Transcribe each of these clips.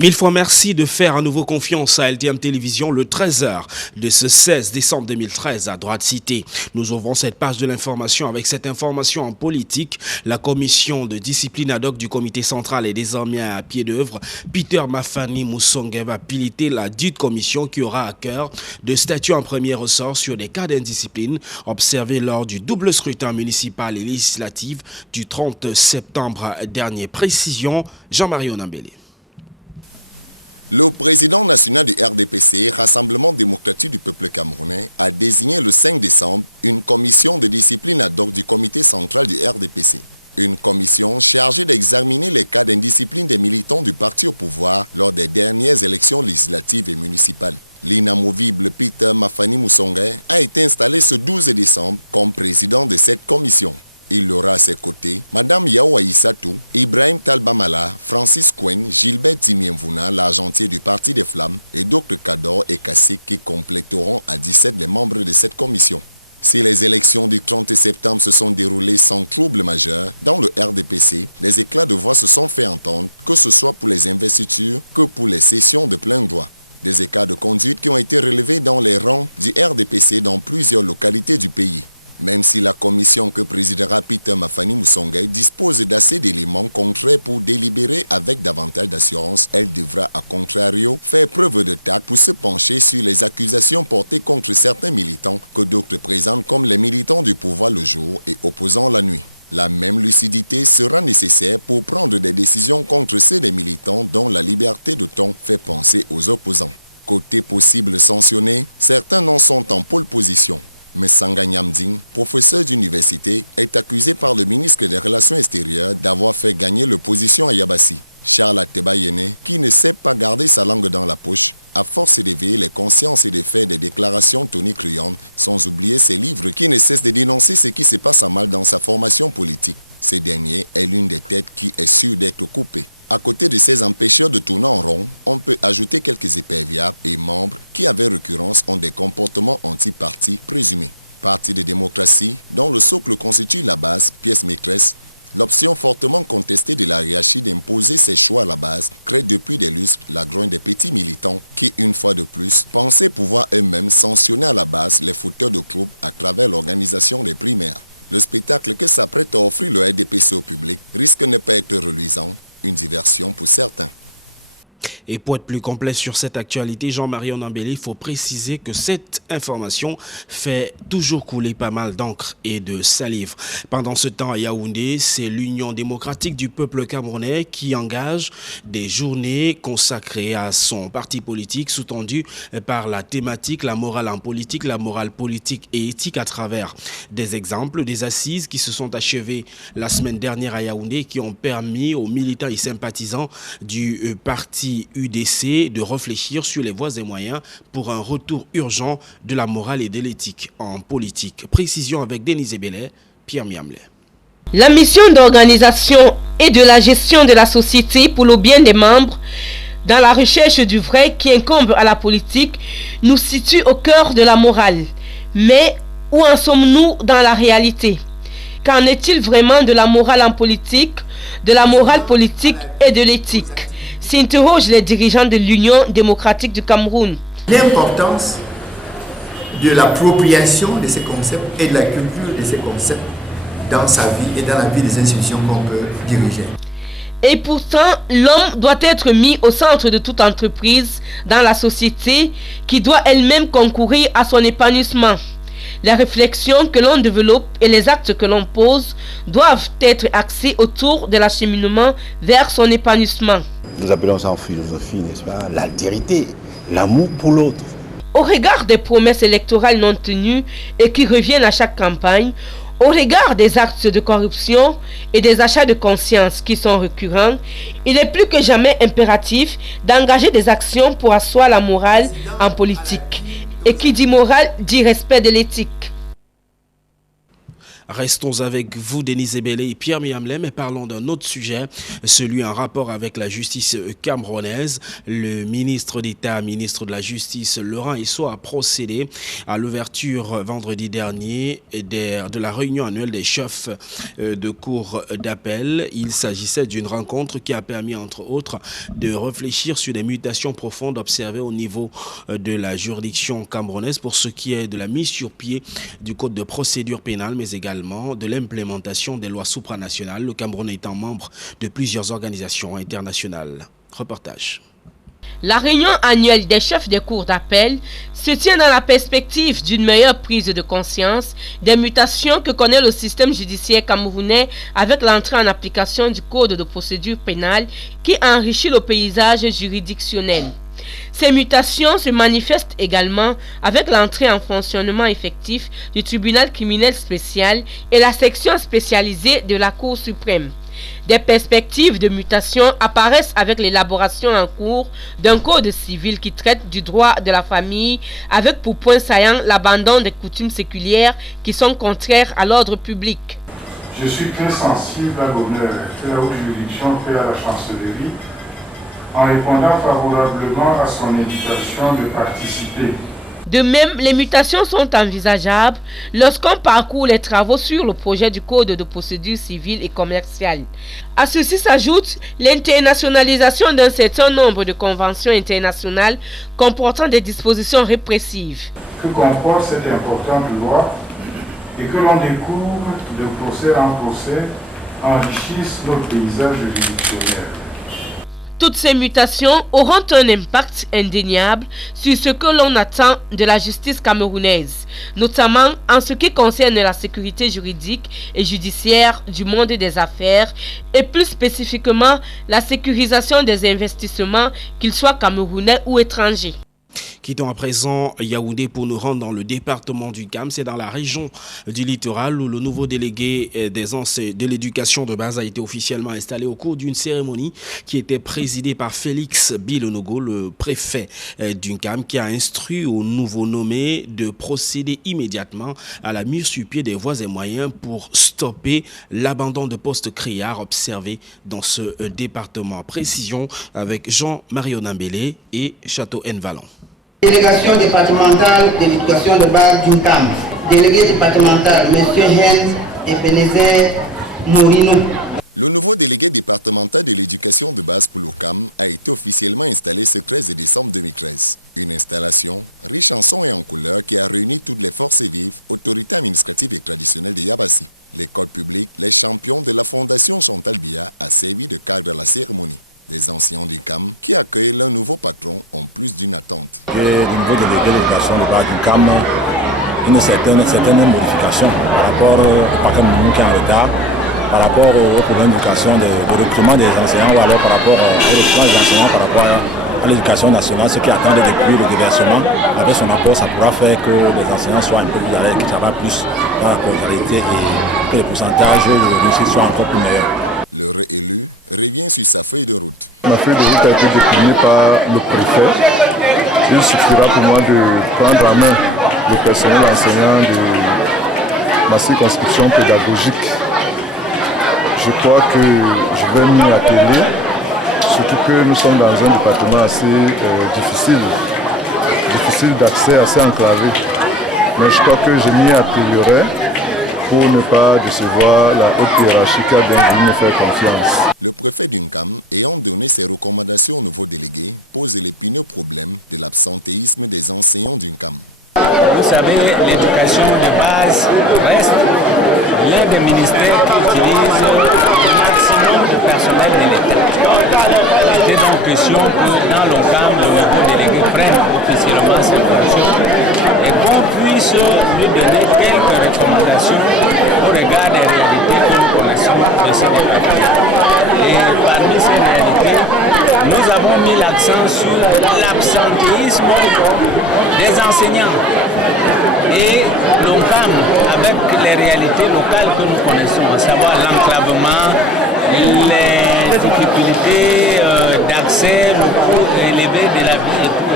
Mille fois merci de faire à nouveau confiance à LTM Télévision le 13h de ce 16 décembre 2013 à Droite Cité. Nous ouvrons cette page de l'information avec cette information en politique. La commission de discipline ad hoc du comité central est désormais à pied d'œuvre. Peter Mafani Musonge va piloter la dite commission qui aura à cœur de statuer en premier ressort sur des cas d'indiscipline observés lors du double scrutin municipal et législatif du 30 septembre dernier. Précision, Jean-Marie Onambélé. Le président national du RDPC, Rassemblement démocratique du peuple camerounais, a désigné le 5 décembre une commission de discipline ad hoc du comité central du RDPC. Une commission chargée d'examiner les cas d'indiscipline des militants du parti au pouvoir lors des dernières élections législatives et municipales. L'inamovible Peter Mafani Musonge a été installé ce 12 décembre comme président de cette commission. Il aura à ses côtés Madame Yao Aïssatou, Ibrahim Talbamala, Francis Kwen, Gilbert Timienvouna, l'argentier du Parti des Flammes, et Dr Kador et Kassik qui compléteront à 17 les membres de cette commission. Si les élections du 30 septembre se sont déroulées sans trouble majeur, dans le RDPC, les éclats de voix se sont fait entendre, que ce soit pour les investitures que pour les sessions de plein droit. Des écarts de conduite qui ont été relevés dans les rangs du RDPC dans plusieurs localités du pays. Même si la commission que présidera Peter Mafani Musonge dispose d'assez d'éléments concrets pour délibérer avec davantage d'assurance, elle devra à contrario faire preuve de tact pour se pencher sur les accusations portées contre certains militants que d'autres présentent comme les militants du pouvoir le jour et opposants la nuit. La même lucidité sera nécessaire pour prendre des décisions contre ceux des militants dont la liberté de ton fait penser aux opposants. Côté possible sanctionné, certains n'en sont en pole position. Mais Sanga Nyamding, professeur d'université, est accusé par le ministre des Relations extérieures d'avoir fait gagner l'opposition à Yabassi. Charles Atebayene, qui ne sait pas garder sa langue dans la poche, à force d'éveiller les consciences et de faire des déclarations tonitruantes, sans oublier ses livres qui ne cessent de dénoncer ce qui se passe à mal dans sa formation politique. Ce dernier est l'une des têtes qui est sûre d'être coupée. À côté de ces empêcheurs de tourner en rond, on peut ajouter quelques éperviables et membres qui, avec récurrence, ont des comportements anti-parti présumés. Parti de démocratie, dont le socle constitue la base, pièce maîtresse, l'option fortement contestée de la hiérarchie d'imposer ses choix à la base crée depuis des lustres la grogne des petits militants qui, une fois de plus, pensaient pouvoir eux-mêmes sanctionner à la base les fauteurs de troubles à travers l'organisation des primaires. Le spectacle que s'apprête à offrir le RDPC au public risque de ne pas être reluisant. Une diversion pour certains. Et pour être plus complet sur cette actualité, Jean-Marie Onambélé, il faut préciser que cette information fait toujours couler pas mal d'encre et de salive. Pendant ce temps, à Yaoundé, c'est l'Union démocratique du peuple camerounais qui engage des journées consacrées à son parti politique, sous-tendu par la thématique, la morale en politique, la morale politique et éthique à travers des exemples, des assises qui se sont achevées la semaine dernière à Yaoundé, qui ont permis aux militants et sympathisants du parti UDC de réfléchir sur les voies et moyens pour un retour urgent de la morale et de l'éthique en politique. Précision avec Denis Ebele, Pierre Miamlet. La mission d'organisation et de la gestion de la société pour le bien des membres dans la recherche du vrai qui incombe à la politique nous situe au cœur de la morale. Mais où en sommes-nous dans la réalité? Qu'en est-il vraiment de la morale en politique, de la morale politique et de l'éthique? S'interrogent les dirigeants de l'Union démocratique du Cameroun. L'importance de l'appropriation de ces concepts et de la culture de ces concepts dans sa vie et dans la vie des institutions qu'on peut diriger. Et pourtant, l'homme doit être mis au centre de toute entreprise dans la société qui doit elle-même concourir à son épanouissement. Les réflexions que l'on développe et les actes que l'on pose doivent être axés autour de l'acheminement vers son épanouissement. Nous appelons ça en philosophie, n'est-ce pas, l'altérité, l'amour pour l'autre. Au regard des promesses électorales non tenues et qui reviennent à chaque campagne, au regard des actes de corruption et des achats de conscience qui sont récurrents, il est plus que jamais impératif d'engager des actions pour asseoir la morale en politique. Et qui dit morale dit respect de l'éthique. Restons avec vous, Denise Ebele et Pierre Miamlem, mais parlons d'un autre sujet, celui en rapport avec la justice camerounaise. Le ministre d'État, ministre de la Justice, Laurent Esso, a procédé à l'ouverture vendredi dernier de la réunion annuelle des chefs de cour d'appel. Il s'agissait d'une rencontre qui a permis, entre autres, de réfléchir sur des mutations profondes observées au niveau de la juridiction camerounaise pour ce qui est de la mise sur pied du code de procédure pénale, mais également de l'implémentation des lois supranationales, le Cameroun étant membre de plusieurs organisations internationales. Reportage. La réunion annuelle des chefs des cours d'appel se tient dans la perspective d'une meilleure prise de conscience des mutations que connaît le système judiciaire camerounais avec l'entrée en application du code de procédure pénale qui enrichit le paysage juridictionnel. Ces mutations se manifestent également avec l'entrée en fonctionnement effectif du tribunal criminel spécial et la section spécialisée de la Cour suprême. Des perspectives de mutation apparaissent avec l'élaboration en cours d'un code civil qui traite du droit de la famille avec pour point saillant l'abandon des coutumes séculières qui sont contraires à l'ordre public. Je suis très sensible à l'honneur que la haute juridiction fait à la chancellerie en répondant favorablement à son invitation de participer. De même, les mutations sont envisageables lorsqu'on parcourt les travaux sur le projet du Code de procédure civile et commerciale. À ceci s'ajoute l'internationalisation d'un certain nombre de conventions internationales comportant des dispositions répressives. Que comporte cette importante loi et que l'on découvre de procès en procès enrichissent notre paysage juridictionnel. Toutes ces mutations auront un impact indéniable sur ce que l'on attend de la justice camerounaise, notamment en ce qui concerne la sécurité juridique et judiciaire du monde des affaires et plus spécifiquement la sécurisation des investissements, qu'ils soient camerounais ou étrangers. Quittons à présent Yaoundé pour nous rendre dans le département du Cam. C'est dans la région du littoral où le nouveau délégué de l'éducation de base a été officiellement installé au cours d'une cérémonie qui était présidée par Félix Bilonogo, le préfet du Cam, qui a instruit au nouveau nommé de procéder immédiatement à la mise sur pied des voies et moyens pour stopper l'abandon de postes criards observé dans ce département. Précision avec Jean-Marie Onambélé et Château N-Vallon. Délégation départementale d'éducation de base du CAM. Délégué départemental, M. Hen Ebenezer Morino. Le nouveau délégué départemental de l'éducation de base pour le CAM a été officiellement installé ce 13 décembre 2013. Une installation riche en sons et en couleurs qui a réuni toutes les forces vives, autorités administratives et traditionnelles de Yabassi. L'école publique, les champions de la Fondation Chantal Biya a servi de cadre à la cérémonie. Les anciens du CAM qui accueillent leur nouveau patron ont plus d'une attente. Le niveau délégué de l'éducation de base du CAM, une certaine modification par rapport au paquet qui est en retard, par rapport au problème d'éducation, de recrutement des enseignants ou alors par rapport au recrutement des enseignants par rapport à l'éducation nationale, ce qui attendait depuis le déversement. Avec son apport, ça pourra faire que les enseignants soient un peu plus à l'aise, qu'ils travaillent plus dans la collégialité et que les pourcentages de réussite soient encore plus meilleurs. Le réélu revient sur sa feuille de route. Ma feuille de route a été déclinée par le préfet. Il suffira pour moi de prendre en main le personnel enseignant de ma circonscription pédagogique. Je crois que je vais m'y atteler, surtout que nous sommes dans un département assez difficile d'accès, assez enclavé. Mais je crois que je m'y attellerai pour ne pas décevoir la haute hiérarchie qui a bien voulu me faire confiance. Le préfet d'Uncam, ayant donné ses recommandations au nouveau délégué, pose l'épineux problème de l'absentéisme des enseignants d'Uncam. Vous savez, l'éducation de base reste l'un des ministères qui utilise le maximum de personnel de l'État. Il était donc question que dans l'Uncam, le nouveau délégué prenne officiellement ses fonctions et qu'on puisse lui donner quelques recommandations au regard des réalités que nous connaissons de ce département. Et parmi ces réalités, nous avons mis l'accent sur l'absentéisme des enseignants. Et l'ONCAM, avec les réalités locales que nous connaissons, à savoir l'enclavement, les difficultés d'accès, le coût élevé de la vie et tout,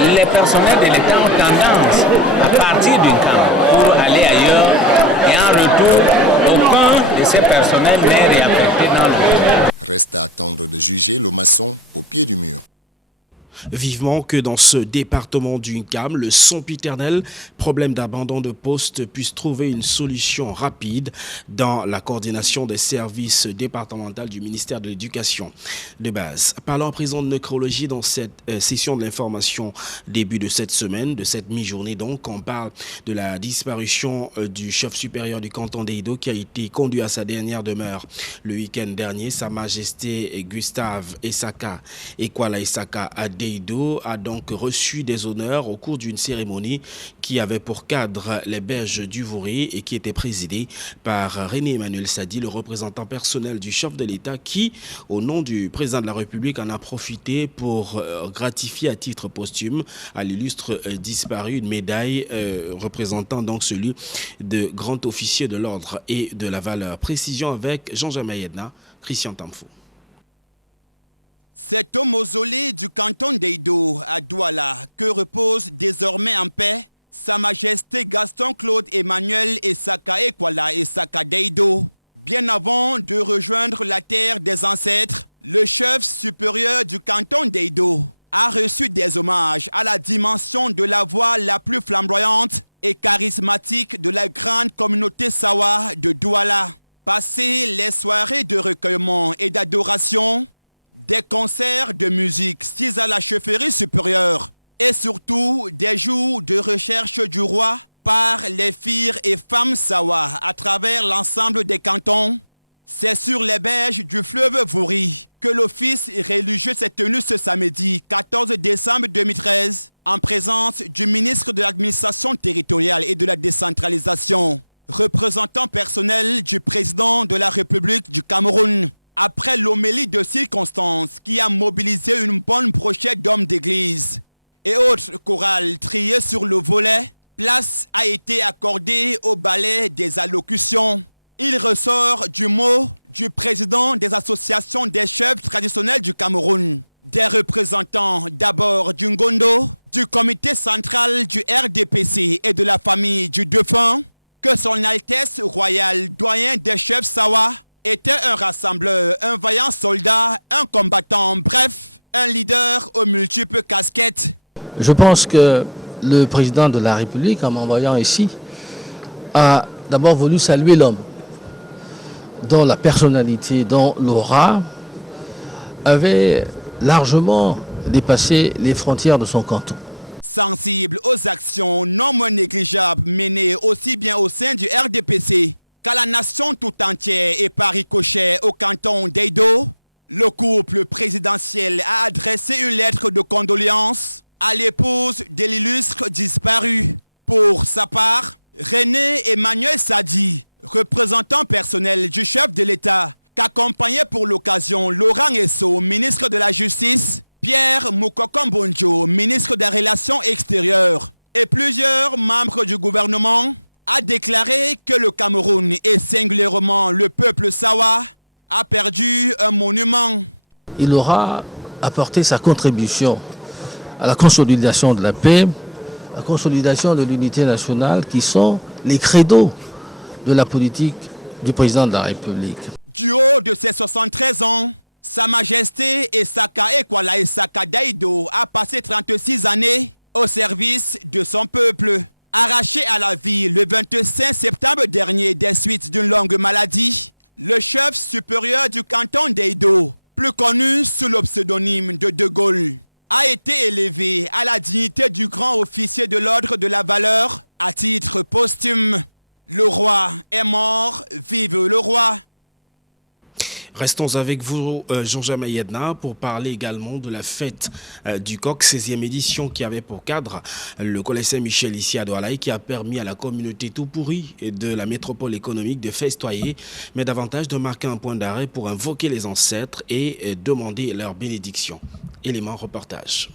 les personnels de l'État ont tendance à partir d'une camp pour aller ailleurs et en retour, aucun de ces personnels n'est réaffecté dans le gouvernement. Reste à attendre de juger le maçon au pied du mur. Vivement que dans ce département du Nkam, le sempiternel problème d'abandon de poste puisse trouver une solution rapide dans la coordination des services départementaux du ministère de l'Éducation de base. Parlons à présent de nécrologie dans cette session de l'information début de cette semaine, de cette mi-journée donc, on parle de la disparition du chef supérieur du canton d'Edo qui a été conduit à sa dernière demeure le week-end dernier. Sa Majesté Gustave Esaka Ekwala Esaka Adeido a donc reçu des honneurs au cours d'une cérémonie qui avait pour cadre les berges du Vouré et qui était présidée par René Emmanuel Sadi, le représentant personnel du chef de l'État qui, au nom du président de la République, en a profité pour gratifier à titre posthume à l'illustre disparu une médaille représentant donc celui de grand officier de l'ordre et de la valeur. Précision avec Jean-Jean Mayedna, Christian Tamfo. C'est au mausolée du canton d'Edo à Douala que repose désormais en paix Sa Majesté Gaston-Claude Emmanuel Esaka Ekwala Esaka d'Edo. Bien avant de rejoindre la terre des ancêtres, le chef supérieur du canton d'Edo a reçu des hommages à la dimension de la voix la plus flamboyante et charismatique de la grande communauté Sawa de Douala. Passé les soirées de recueillement et d'adoration, des concerts de musique sis à la chefferie supérieure et surtout des jours de recherche du roi par les filles et femmes Sawa à travers l'ensemble des cantons. C'est sur les berges du fleuve Vouri que l'office religieux s'est tenu ce samedi 14 décembre 2013 en présence du ministre de l'administration territoriale et de la décentralisation, représentant personnel du président de la République du Cameroun. Après l'homélie de circonstance qui a mobilisé une bonne brochette d'hommes d'église et autres chorales triées sur le volet, place a été accordée au ballet des allocutions. Il ressort du mot du président des associations des chefs traditionnels du Cameroun, des représentants d'abord du Ngondo, du comité central du RDPC et de la famille du défunt, que son Altesse royale doyen des chefs Sawa était un rassembleur, un vaillant soldat, un combattant, bref, un leader aux multiples casquettes. Je pense que le président de la République, en m'envoyant ici, a d'abord voulu saluer l'homme, dont la personnalité, dont l'aura avait largement dépassé les frontières de son canton. Sensible aux actions non moins négligeables menées aussi bien au sein du RDPC qu'à la nation tout entière et par ricochet au canton d'Edo, le couple présidentiel a adressé une lettre de condoléances à l'épouse de l'illustre disparu. Pour sa part, René Emmanuel Sadi, représentant personnel du chef de l'État, qu'accompagnait pour l'occasion Laurent Esso, ministre de la Justice, Pierre Moukokombonjo, ministre des Relations extérieures, et plusieurs membres du gouvernement, a déclaré que le Cameroun, et singulièrement le peuple Sawa, a perdu un monument. Il aura apporté sa contribution à la consolidation de la paix, à la consolidation de l'unité nationale, qui sont les credos de la politique du président de la République. Du haut de ses 73 ans, Sa Majesté Esaka Ekwala Esaka d'Edo a passé 36 années au service de son peuple. Arraché à la vie le 25 septembre dernier des suites d'une longue maladie, le chef supérieur du canton d'Edo, plus connu sous le pseudonyme de De Gaulle, a été élevé à la dignité du grand officier de l'ordre de la valeur à titre posthume. Le roi est mort, vive le roi. Restons avec vous, Jean-Jean Mayedna, pour parler également de la fête du coq, 16e édition, qui avait pour cadre le collège Saint-Michel ici à Douala et qui a permis à la communauté tout pourrie de la métropole économique de festoyer, mais davantage de marquer un point d'arrêt pour invoquer les ancêtres et demander leur bénédiction. Élément reportage.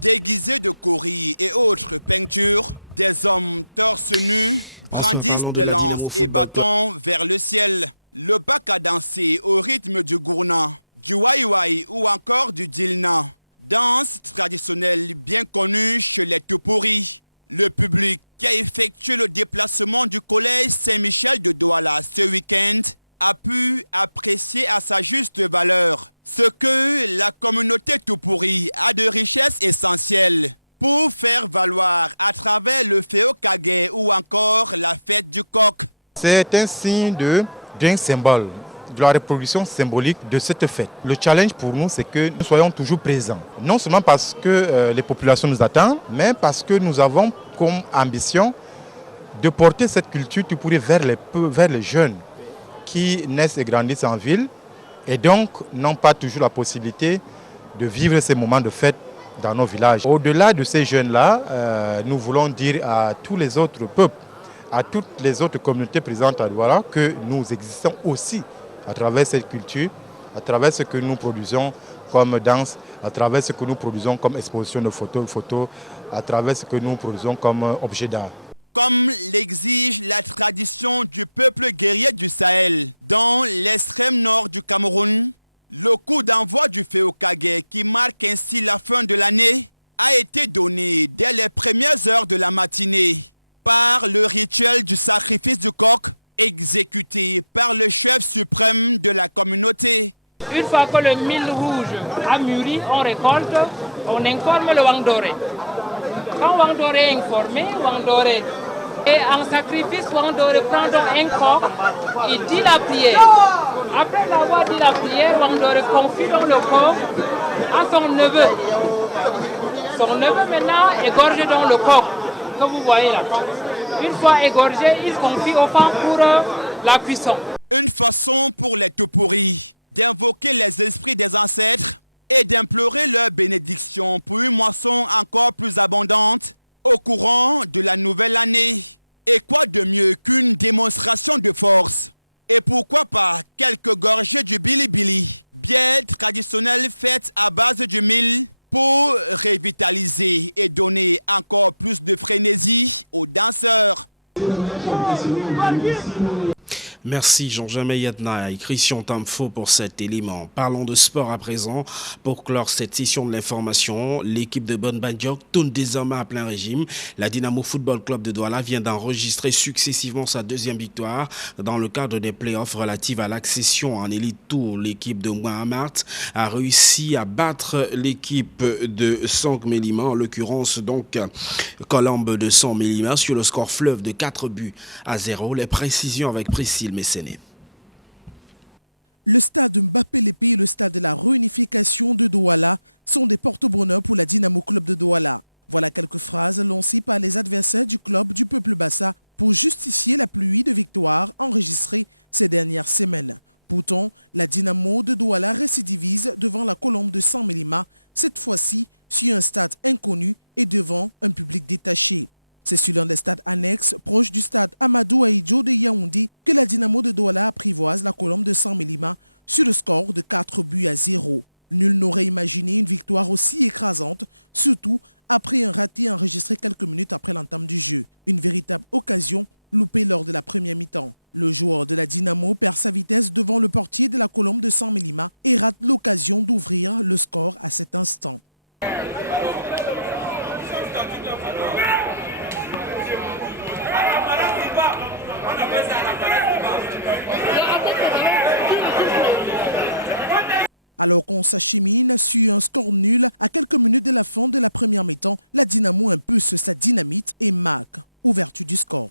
Déguisés de coris et autres peintures, des hommes torse nus brandissent des lances et bâtons vers le ciel. Le bac à danser au rythme du gourna, du wai-wai ou encore du dilna. Danse traditionnelle bien connue chez les Tupuri. Le public qui a effectué le déplacement du collège Saint-Michel de Douala ce week-end a pu apprécier à sa juste valeur ce que la communauté Tupuri a de richesses essentielles pour faire valoir à travers le Féokage ou encore la fête du coq. C'est un signe d'un symbole, de la reproduction symbolique de cette fête. Le challenge pour nous, c'est que nous soyons toujours présents. Non seulement parce que les populations nous attendent, mais parce que nous avons comme ambition de porter cette culture Tupuri vers les jeunes qui naissent et grandissent en ville et donc n'ont pas toujours la possibilité de vivre ces moments de fête dans nos villages. Au-delà de ces jeunes-là, nous voulons dire à tous les autres peuples, à toutes les autres communautés présentes à Douala que nous existons aussi à travers cette culture, à travers ce que nous produisons comme danse, à travers ce que nous produisons comme exposition de photos, à travers ce que nous produisons comme objet d'art. Comme l'exige la tradition du peuple guerrier du Sahel, dans l'extrême nord du Cameroun, le coup d'envoi du Féokage, qui marque ainsi la fin de l'année, a été donné dès les premières heures de la matinée par le rituel du sacrifice du coq, exécuté par le chef suprême de la communauté. Une fois que le mil rouge a mûri, on récolte, on informe le Wangdoré. Quand Wangdoré est informé, Wangdoré est en sacrifice, Wangdoré prend donc un coq et dit la prière. Après l'avoir dit la prière, Wangdoré confie donc le coq à son neveu. Son neveu maintenant égorge donc le coq que vous voyez là. Une fois égorgé, il confie aux femmes pour la cuisson. Une façon pour les Tupuri d'invoquer les esprits des ancêtres et d'implorer leur bénédiction pour une moisson encore plus abondante au courant de la nouvelle année. Et quoi de mieux qu'une démonstration de force? Et pourquoi pas quelques gorgées du bilibili, bière traditionnelle faite à base du mil, pour revitaliser et donner encore plus de frénésie aux danseurs. Merci Jean-Jamais Yadna et Christian Tamfo pour cet élément. Parlons de sport à présent. Pour clore cette session de l'information, l'équipe de Bonne-Bandiok tourne désormais à plein régime. La Dynamo Football Club de Douala vient d'enregistrer successivement sa deuxième victoire dans le cadre des playoffs relatives à l'accession en Elite Tour. L'équipe de Mouamart a réussi à battre l'équipe de Sang-Mélima, en l'occurrence donc Colombe de Sang-Mélima, sur le score fleuve de 4-0. Les précisions avec Priscille Messéné. Le stade Mbappé Lépé et le stade de la réunification de Douala sont des porte-bonheur pour la Dynamo Club de Douala. Voilà quelques phrases lancées par les adversaires du club du peuple Bassa pour justifier la pluie de victoires enregistrée ces dernières semaines. Pourtant, la Dynamo de Douala récidivise devant la Colombe de Sang-Mélima, cette fois-ci sur un stade inconnu et devant un public détaché. C'est sur l'un des stades annexes, proche du stade Amadou Ahidjo de Yaoundé, que la Dynamo de Douala apprivoise la Colombe de Sang-Mélima sur le score de 4-0. Nul n'aurait imaginé une victoire aussi écrasante, surtout après un raté enregistré quelques minutes après l'entame du jeu. Une véritable occasion loupée lors de la première mi-temps. Le joueur de la Dynamo perd sa vitesse devant le portier de la Colombe de Sang-Mélima et rate l'occasion d'ouvrir le score à cet instant. Alors qu'on s'achemine sur un score nul à quelques minutes de la fin de la première mi-temps, la Dynamo impulse sa dynamite et marque ouverture du score.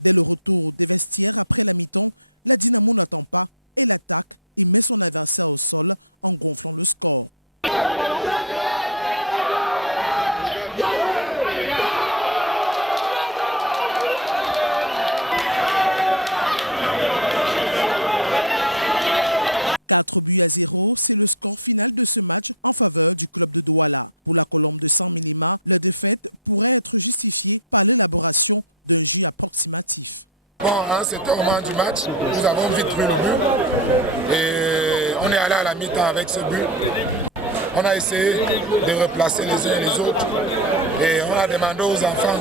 Dès le retour des vestiaires après la mi-temps, la Dynamo n'attend pas, elle attaque et met son adversaire au sol en gonflant le score. « 4-0, c'est le score final de ce match en faveur du club de Douala. Pour la Colombe de Sang-Mélima, la défaite pourrait être justifiée par l'élaboration d'un jeu approximatif. Bon, à un certain moment du match, nous avons vite pris le but et on est allé à la mi-temps avec ce but. On a essayé de replacer les uns les autres et on a demandé aux enfants.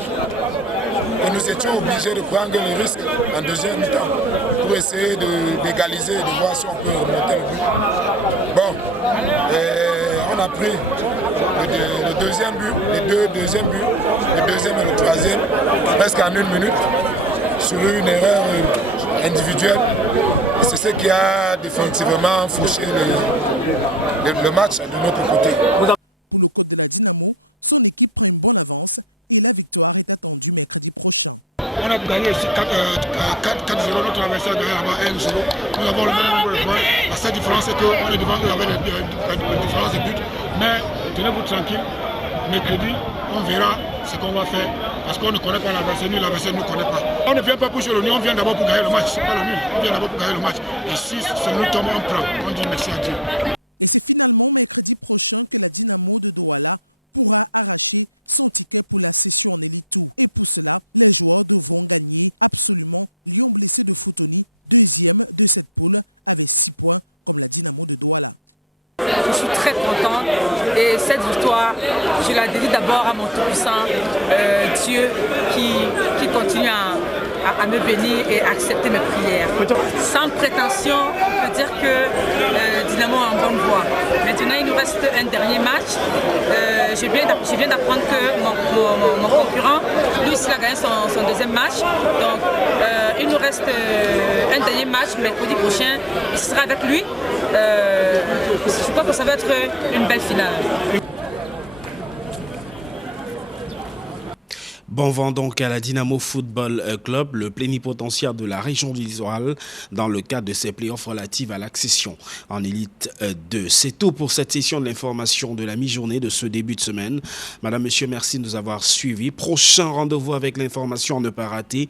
Et nous étions obligés de prendre le risque en deuxième mi-temps pour essayer d'égaliser, de voir si on peut remonter le but. Bon, on a pris le deuxième but, les deux deuxièmes buts, le deuxième et le troisième, presque en 1 minute, sur une erreur individuelle. C'est ce qui a définitivement fauché le match de notre côté. Pour le coach de la Dynamo, son équipe prend une bonne avance et la victoire est attendue mercredi prochain. On a gagné ici 4-0, notre adversaire a gagné là-bas 1-0. Nous avons le même nombre de points. La seule différence c'est qu'on est devant eux avec la différence de but. Mais tenez-vous tranquille, mercredi, on verra ce qu'on va faire. Parce qu'on ne connaît pas l'adversaire, ni l'adversaire ne nous connaît pas. On ne vient pas pour jouer le nul, on vient d'abord pour gagner le match. C'est pas le nul, on vient d'abord pour gagner le match. Et si ce nul tombe, on prend. On dit merci à Dieu. Et c'est finalement mercredi prochain que la Dynamo de Douala pourra arracher son ticket pour la session en Elite Tour. Et pour cela, les joueurs devront gagner absolument Lyon Blessé de Foutoni, deuxième de cette poule avec 6 points comme la Dynamo de Douala. Je suis très contente et cette victoire, je la dédie d'abord à mon Tout-Puissant, Dieu qui continue à me bénir et accepter mes prières. Sans prétention, on peut dire que Dynamo est en bonne voie. Maintenant, il nous reste un dernier match. Je viens d'apprendre que mon concurrent, lui, il a gagné son deuxième match. Donc, il nous reste un dernier match, mercredi prochain. Et ce sera avec lui. Je crois que ça va être une belle finale. Bon vent donc à la Dynamo Football Club, le plénipotentiaire de la région du Littoral, dans le cadre de ses playoffs relatifs à l'accession en élite 2. C'est tout pour cette session de l'information de la mi-journée de ce début de semaine. Madame, Monsieur, merci de nous avoir suivis. Prochain rendez-vous avec l'information à ne pas rater,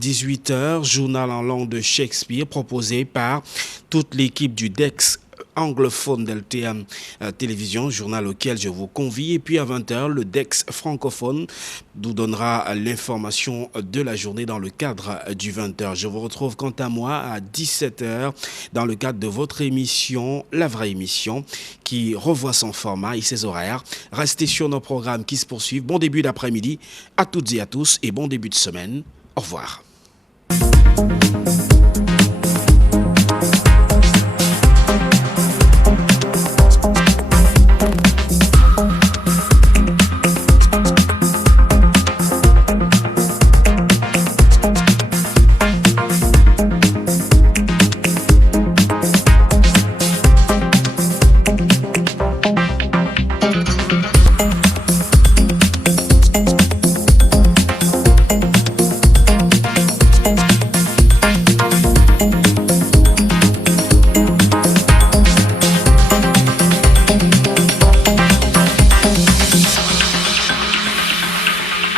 18h, journal en langue de Shakespeare proposé par toute l'équipe du DEX anglophone d'LTN Télévision, journal auquel je vous convie. Et puis à 20h, le DEX francophone nous donnera l'information de la journée dans le cadre du 20h. Je vous retrouve quant à moi à 17h dans le cadre de votre émission, La Vraie Émission, qui revoit son format et ses horaires. Restez sur nos programmes qui se poursuivent. Bon début d'après-midi à toutes et à tous et bon début de semaine. Au revoir.